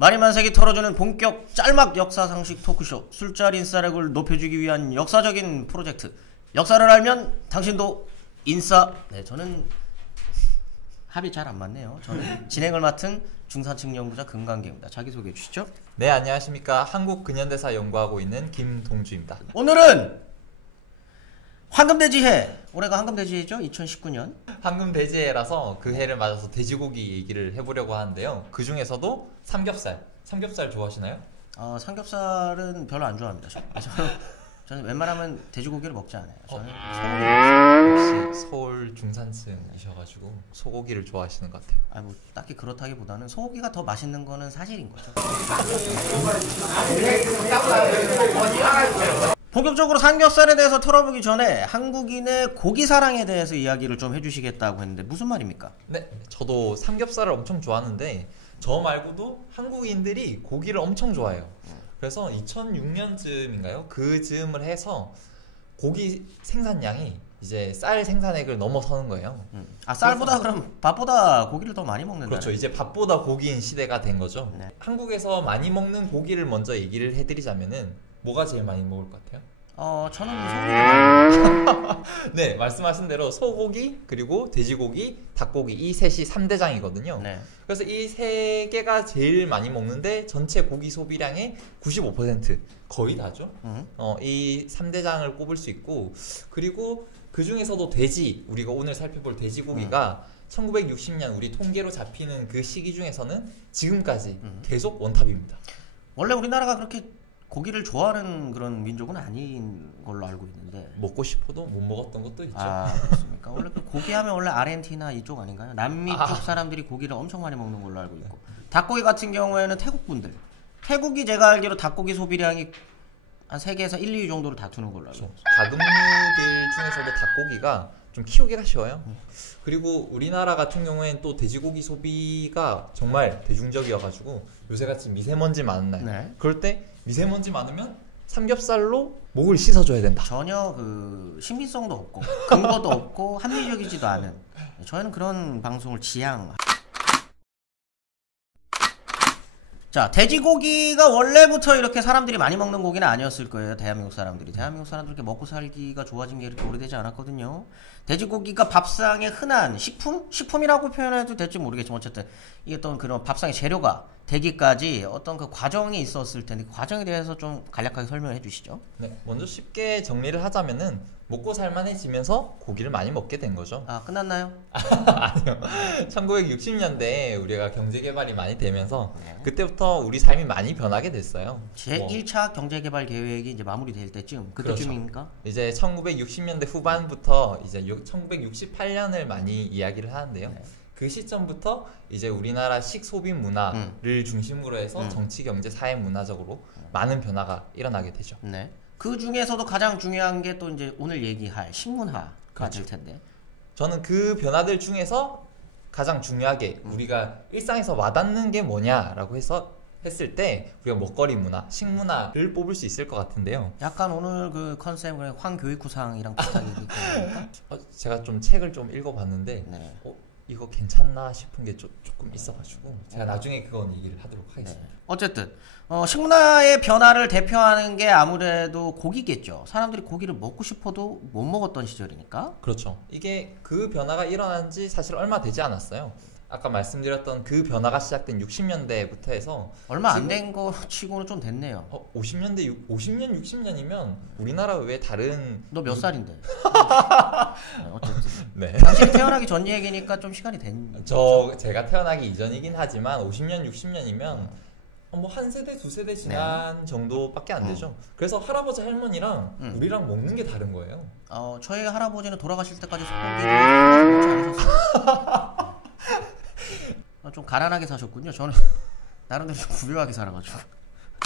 말이 만색이 털어주는 본격 짤막 역사상식 토크쇼 술자리 인싸력을 높여주기 위한 역사적인 프로젝트 역사를 알면 당신도 인싸. 네, 저는 합이 잘 안 맞네요. 저는 진행을 맡은 중산층 연구자 금강계입니다. 자기소개해 주시죠. 네, 안녕하십니까. 한국 근현대사 연구하고 있는 김동주입니다. 오늘은 황금돼지해. 올해가 황금돼지해죠? 2019년 황금돼지해라서 그 해를 맞아서 돼지고기 얘기를 해보려고 하는데요. 그 중에서도 삼겹살 좋아하시나요? 삼겹살은 별로 안 좋아합니다. 저는 웬만하면 돼지고기를 먹지 않아요. 저는 역시 서울 중산층이셔가지고 소고기를 좋아하시는 것 같아요. 뭐 딱히 그렇다기보다는 소고기가 더 맛있는 거는 사실인 거죠. 본격적으로 삼겹살에 대해서 털어보기 전에 한국인의 고기 사랑에 대해서 이야기를 좀 해주시겠다고 했는데 무슨 말입니까? 네, 저도 삼겹살을 엄청 좋아하는데 저 말고도 한국인들이 고기를 엄청 좋아해요. 그래서 2006년쯤인가요? 그 즈음을 해서 고기 생산량이 이제 쌀 생산액을 넘어서는 거예요. 쌀보다 그럼 밥보다 고기를 더 많이 먹는다. 그렇죠. 이제 밥보다 고기인 시대가 된 거죠. 네. 한국에서 많이 먹는 고기를 먼저 얘기를 해드리자면은 뭐가 제일 많이 먹을 것 같아요? 저는 소고기. 네, 말씀하신 대로 소고기, 그리고 돼지고기, 닭고기 이 셋이 3대장이거든요. 네. 그래서 이 세 개가 제일 많이 먹는데 전체 고기 소비량의 95% 거의 다죠. 이 3대장을 꼽을 수 있고, 그리고 그 중에서도 돼지, 우리가 오늘 살펴볼 돼지고기가 1960년 우리 통계로 잡히는 그 시기 중에서는 지금까지 계속 원탑입니다. 원래 우리나라가 그렇게 고기를 좋아하는 그런 민족은 아닌 걸로 알고 있는데 먹고 싶어도 못 먹었던 것도 있죠. 그렇습니까? 원래 그 고기하면 원래 아르헨티나 이쪽 아닌가요? 남미 쪽 사람들이 고기를 엄청 많이 먹는 걸로 알고 있고, 닭고기 같은 경우에는 태국이 제가 알기로 닭고기 소비량이 한 세계에서 1, 2위 정도를 다투는 걸로 알고 있어요. 다금류들 중에서도 닭고기가 좀 키우기가 쉬워요. 그리고 우리나라 같은 경우에는 또 돼지고기 소비가 정말 대중적이어가지고 요새같이 미세먼지 많은 날, 네. 그럴 때 미세먼지 많으면 삼겹살로 목을 씻어줘야 된다. 전혀 그 신빙성도 없고 근거도 없고 합리적이지도 않은, 저희는 그런 방송을 지향. 자, 돼지고기가 원래부터 이렇게 사람들이 많이 먹는 고기는 아니었을 거예요. 대한민국 사람들이 이렇게 먹고 살기가 좋아진 게 이렇게 오래되지 않았거든요. 돼지고기가 밥상에 흔한 식품이라고 표현해도 될지 모르겠지만 어쨌든 이게 어떤 그런 밥상의 재료가 되기까지 어떤 그 과정이 있었을 텐데 그 과정에 대해서 좀 간략하게 설명해 주시죠. 네, 먼저 쉽게 정리를 하자면은 먹고 살만해지면서 고기를 많이 먹게 된 거죠. 끝났나요? 아니요. 1960년대에 우리가 경제개발이 많이 되면서 그때부터 우리 삶이 많이 변하게 됐어요. 제1차 경제개발 계획이 이제 마무리될 때쯤, 그때쯤입니까? 그렇죠. 이제 1960년대 후반부터 이제 1968년을 많이 이야기를 하는데요. 네. 그 시점부터 이제 우리나라 식소비 문화를 중심으로 해서 정치, 경제, 사회 문화적으로 많은 변화가 일어나게 되죠. 네. 그 중에서도 가장 중요한 게 또 이제 오늘 얘기할 식문화가 될 텐데, 저는 그 변화들 중에서 가장 중요하게 우리가 일상에서 와닿는 게 뭐냐라고 했을 때 우리가 먹거리 문화, 식문화를 뽑을 수 있을 것 같은데요. 약간 오늘 그 컨셉은 황교익구상이랑 비슷하게 제가 좀 책을 좀 읽어봤는데 네. 이거 괜찮나 싶은 게 조금 있어가지고 제가 나중에 그건 얘기를 하도록 하겠습니다. 네. 어쨌든 식문화의 변화를 대표하는 게 아무래도 고기겠죠. 사람들이 고기를 먹고 싶어도 못 먹었던 시절이니까. 그렇죠. 이게 그 변화가 일어난 지 사실 얼마 되지 않았어요. 아까 말씀드렸던 그 변화가 시작된 60년대부터 해서 얼마 안 된 거 치고는 좀 됐네요. 50년, 60년이면 우리나라 외에 다른... 너 몇 살인데? 어쨌든 네. 당신이 태어나기 전 얘기니까 좀 시간이 된... 제가 태어나기 이전이긴 하지만 50년, 60년이면 뭐 한 세대, 두 세대 지난 정도밖에 안 되죠. 그래서 할아버지, 할머니랑 우리랑 먹는 게 다른 거예요. 저희 할아버지는 돌아가실 때까지 소고기를 먹지 않으셨어요. 좀 가난하게 사셨군요. 저는 나름대로 좀 부유하게 살아가지고.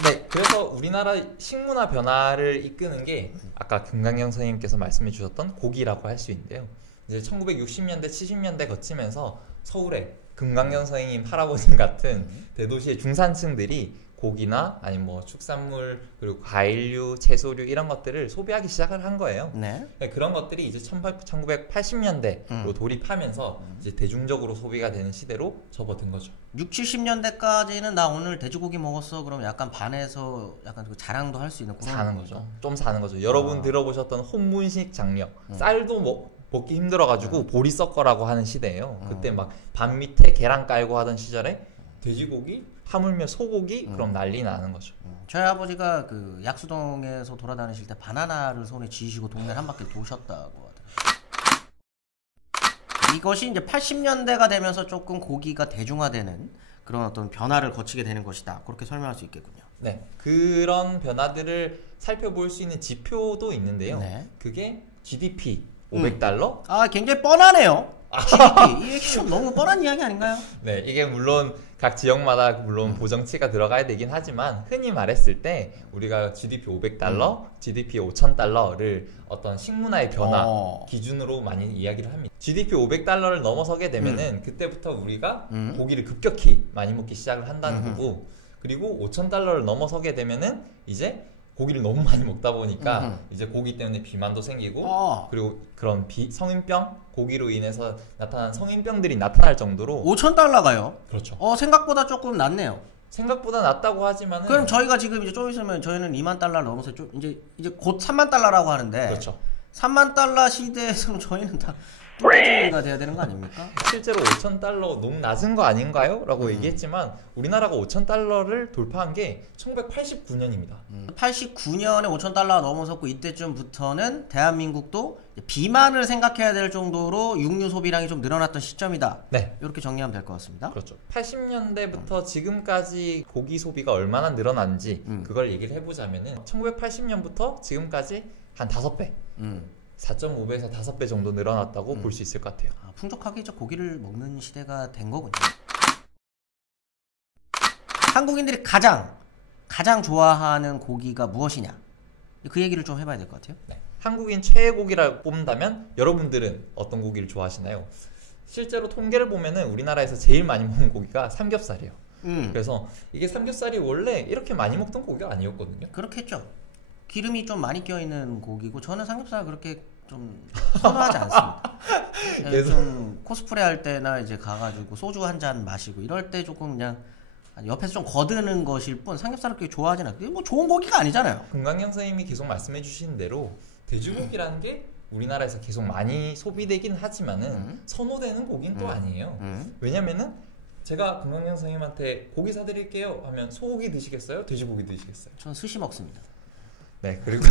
네, 그래서 우리나라 식문화 변화를 이끄는 게 아까 금강경 선생님께서 말씀해 주셨던 고기라고 할 수 있는데요. 이제 1960년대, 70년대 거치면서 서울에 금강경 선생님 할아버님 같은 대도시의 중산층들이 고기나 아니면 뭐 축산물 그리고 과일류, 채소류 이런 것들을 소비하기 시작을 한 거예요. 네. 그런 것들이 이제 1980년대로 돌입하면서 이제 대중적으로 소비가 되는 시대로 접어든 거죠. 6, 70년대까지는 나 오늘 돼지고기 먹었어. 그럼 약간 반해서 약간 그 자랑도 할 수 있는 그런 사는 거죠. 좀 사는 거죠. 여러분 들어보셨던 혼문식 장려. 쌀도 먹기 힘들어가지고 보리 썩거라고 하는 시대예요. 그때 막 밥 밑에 계란 깔고 하던 시절에 돼지고기, 하물며 소고기 그럼 난리 나는 거죠. 저희 아버지가 그 약수동에서 돌아다니실 때 바나나를 손에 쥐시고 동네를 한 바퀴 도셨다고 하더라고요. 이것이 이제 80년대가 되면서 조금 고기가 대중화되는 그런 어떤 변화를 거치게 되는 것이다. 그렇게 설명할 수 있겠군요. 네, 그런 변화들을 살펴볼 수 있는 지표도 있는데요. 네. 그게 GDP 500달러? 아, 굉장히 뻔하네요. GDP. 이게 좀 너무 뻔한 이야기 아닌가요? 네, 이게 물론 각 지역마다 물론 보정치가 들어가야 되긴 하지만 흔히 말했을 때 우리가 GDP 500달러, GDP 5,000달러를 어떤 식문화의 변화 기준으로 많이 이야기를 합니다. GDP 500달러를 넘어서게 되면은 그때부터 우리가 고기를 급격히 많이 먹기 시작을 한다는 거고, 그리고 5,000달러를 넘어서게 되면은 이제 고기를 너무 많이 먹다 보니까 이제 고기 때문에 비만도 생기고 그리고 그런 성인병, 고기로 인해서 나타난 성인병들이 나타날 정도로 5,000달러가요? 그렇죠. 생각보다 조금 낮네요. 생각보다 낮다고 하지만은 그럼 저희가 지금 이제 좀 있으면 저희는 2만 달러를 넘어서 좀 이제 곧 3만 달러라고 하는데 그렇죠. 3만 달러 시대에서는 저희는 다 뚜껑이가 돼야 되는 거 아닙니까? 실제로 5,000달러 너무 낮은 거 아닌가요? 라고 얘기했지만 우리나라가 5,000달러를 돌파한 게 1989년입니다. 89년에 5,000달러가 넘어섰고 이때쯤부터는 대한민국도 비만을 생각해야 될 정도로 육류 소비량이 좀 늘어났던 시점이다. 네. 이렇게 정리하면 될 것 같습니다. 그렇죠. 80년대부터 지금까지 고기 소비가 얼마나 늘어난지 그걸 얘기를 해보자면은 1980년부터 지금까지 한 5배 4.5배에서 5배 정도 늘어났다고 볼 수 있을 것 같아요. 풍족하게 이제 고기를 먹는 시대가 된 거군요. 한국인들이 가장 좋아하는 고기가 무엇이냐? 그 얘기를 좀 해봐야 될 것 같아요. 네. 한국인 최애 고기라고 뽑는다면 여러분들은 어떤 고기를 좋아하시나요? 실제로 통계를 보면은 우리나라에서 제일 많이 먹는 고기가 삼겹살이에요. 그래서 이게 삼겹살이 원래 이렇게 많이 먹던 고기가 아니었거든요. 그렇겠죠. 기름이 좀 많이 껴있는 고기고 저는 삼겹살 그렇게 좀 선호하지 않습니다. 좀 코스프레 할 때나 이제 가가지고 소주 한 잔 마시고 이럴 때 조금 그냥 옆에서 좀 거드는 것일 뿐 삼겹살을 그렇게 좋아하진 않아요. 뭐 좋은 고기가 아니잖아요. 금강경 선생님이 계속 말씀해 주신 대로 돼지고기라는 게 우리나라에서 계속 많이 소비되긴 하지만은 선호되는 고기는 또 아니에요. 왜냐면은 제가 금강경 선생님한테 고기 사드릴게요 하면 소고기 드시겠어요? 돼지고기 드시겠어요? 저는 스시 먹습니다. 네, 그리고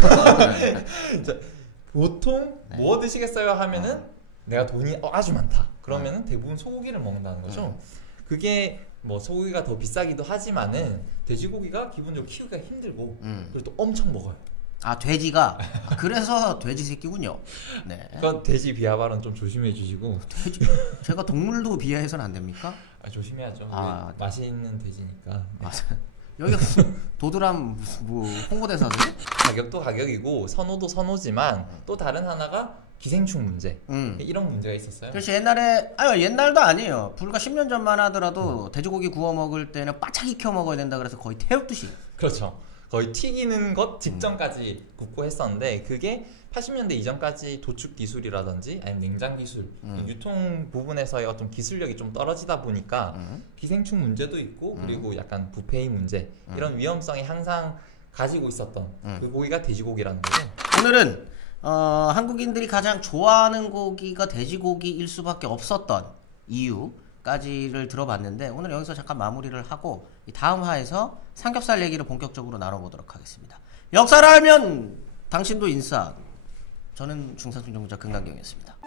보통 뭐 드시겠어요 하면은 내가 돈이 아주 많다. 그러면은 대부분 소고기를 먹는다는 거죠. 그게 뭐 소고기가 더 비싸기도 하지만은 돼지고기가 기본적으로 키우기가 힘들고 그리고 또 엄청 먹어요. 돼지가 그래서 돼지 새끼군요. 네. 그건 돼지 비하 발언 좀 조심해 주시고. 제가 동물도 비하해서는 안 됩니까? 조심해야죠. 맛있는 돼지니까. 네. 여기 도드람 뭐 홍보대사세요? 가격도 가격이고 선호도 선호지만 또 다른 하나가 기생충 문제 이런 문제가 있었어요. 그렇지. 옛날도 아니에요. 불과 10년 전만 하더라도 돼지고기 구워 먹을 때는 바짝 익혀 먹어야 된다 그래서 거의 태우듯이. 그렇죠. 거의 튀기는 것 직전까지 굽고 했었는데 그게 80년대 이전까지 도축 기술이라든지 아니면 냉장 기술, 유통 부분에서의 어떤 기술력이 좀 떨어지다 보니까 기생충 문제도 있고 그리고 약간 부패의 문제 이런 위험성이 항상 가지고 있었던 그 고기가 돼지고기라는 거죠. 오늘은 한국인들이 가장 좋아하는 고기가 돼지고기일 수밖에 없었던 이유까지를 들어봤는데 오늘 여기서 잠깐 마무리를 하고 다음 화에서 삼겹살 얘기를 본격적으로 나눠보도록 하겠습니다. 역사를 알면 당신도 인싸. 저는 중산순정자 금강경이었습니다.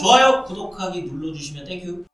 좋아요, 구독하기 눌러주시면 땡큐.